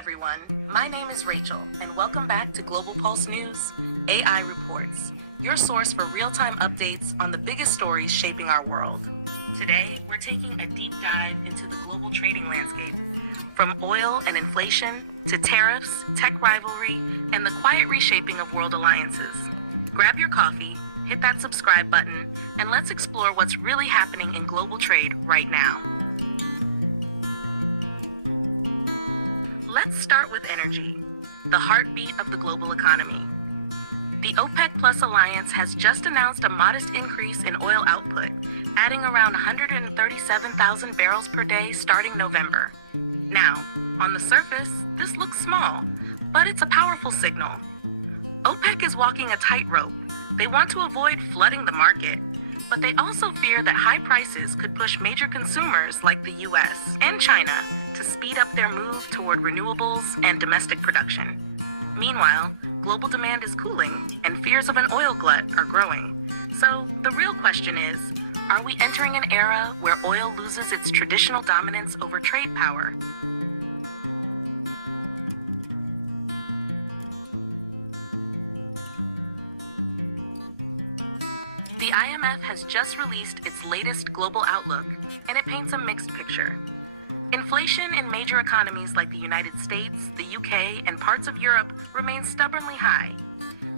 everyone. My name is Rachel, and welcome back to Global Pulse News, AI Reports, your source for real-time updates on the biggest stories shaping our world. Today, we're taking a deep dive into the global trading landscape, from oil and inflation to tariffs, tech rivalry, and the quiet reshaping of world alliances. Grab your coffee, hit that subscribe button, and let's explore what's really happening in global trade right now. Let's start with energy, the heartbeat of the global economy. The OPEC Plus alliance has just announced a modest increase in oil output, adding around 137,000 barrels per day starting November. Now, on the surface, this looks small, but it's a powerful signal. OPEC is walking a tightrope. They want to avoid flooding the market, but they also fear that high prices could push major consumers like the US and China to speed up their move toward renewables and domestic production. Meanwhile, global demand is cooling and fears of an oil glut are growing. So the real question is, are we entering an era where oil loses its traditional dominance over trade power? The IMF has just released its latest global outlook, and it paints a mixed picture. Inflation in major economies like the United States, the UK, and parts of Europe remains stubbornly high.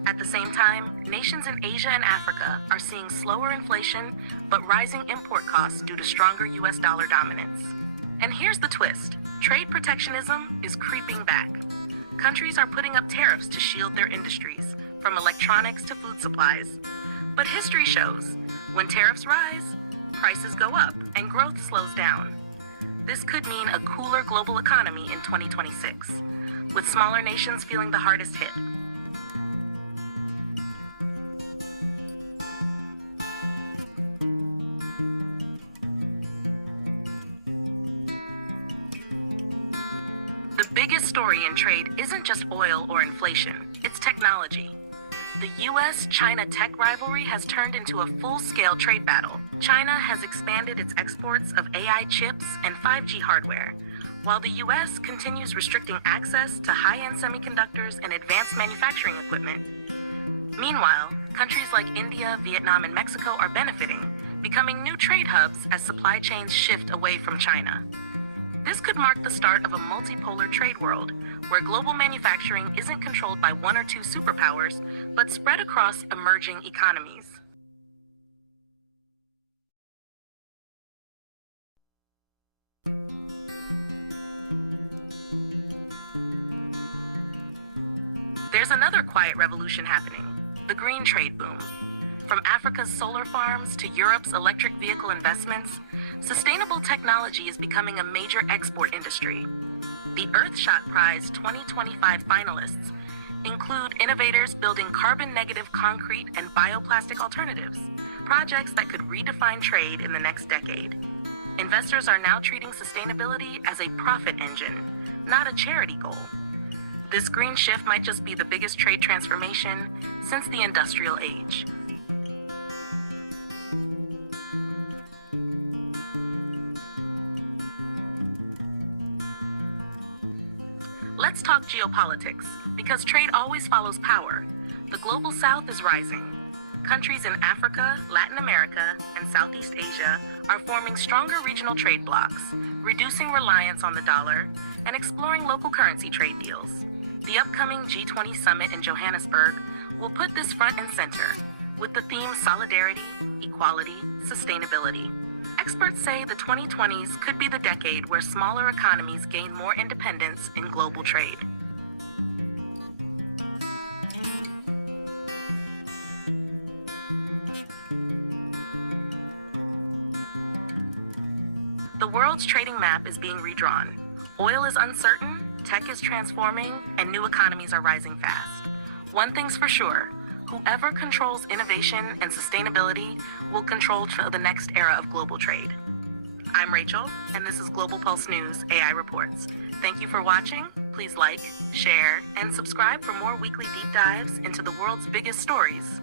At the same time, nations in Asia and Africa are seeing slower inflation but rising import costs due to stronger US dollar dominance. And here's the twist. Trade protectionism is creeping back. Countries are putting up tariffs to shield their industries, from electronics to food supplies. But history shows, when tariffs rise, prices go up and growth slows down. This could mean a cooler global economy in 2026, with smaller nations feeling the hardest hit. The biggest story in trade isn't just oil or inflation, it's technology. The US-China tech rivalry has turned into a full-scale trade battle. China has expanded its exports of AI chips and 5G hardware, while the US continues restricting access to high-end semiconductors and advanced manufacturing equipment. Meanwhile, countries like India, Vietnam, and Mexico are benefiting, becoming new trade hubs as supply chains shift away from China. This could mark the start of a multipolar trade world, where global manufacturing isn't controlled by one or two superpowers, but spread across emerging economies. There's another quiet revolution happening, the green trade boom. From Africa's solar farms to Europe's electric vehicle investments, sustainable technology is becoming a major export industry. The Earthshot Prize 2025 finalists include innovators building carbon-negative concrete and bioplastic alternatives, projects that could redefine trade in the next decade. Investors are now treating sustainability as a profit engine, not a charity goal. This green shift might just be the biggest trade transformation since the industrial age. Let's talk geopolitics, because trade always follows power. The global south is rising. Countries in Africa, Latin America, and Southeast Asia are forming stronger regional trade blocs, reducing reliance on the dollar, and exploring local currency trade deals. The upcoming G20 summit in Johannesburg will put this front and center, with the theme solidarity, equality, sustainability. Experts say the 2020s could be the decade where smaller economies gain more independence in global trade. The world's trading map is being redrawn. Oil is uncertain, tech is transforming, and new economies are rising fast. One thing's for sure, whoever controls innovation and sustainability will control the next era of global trade. I'm Rachel, and this is Global Pulse News AI Reports. Thank you for watching. Please like, share, and subscribe for more weekly deep dives into the world's biggest stories.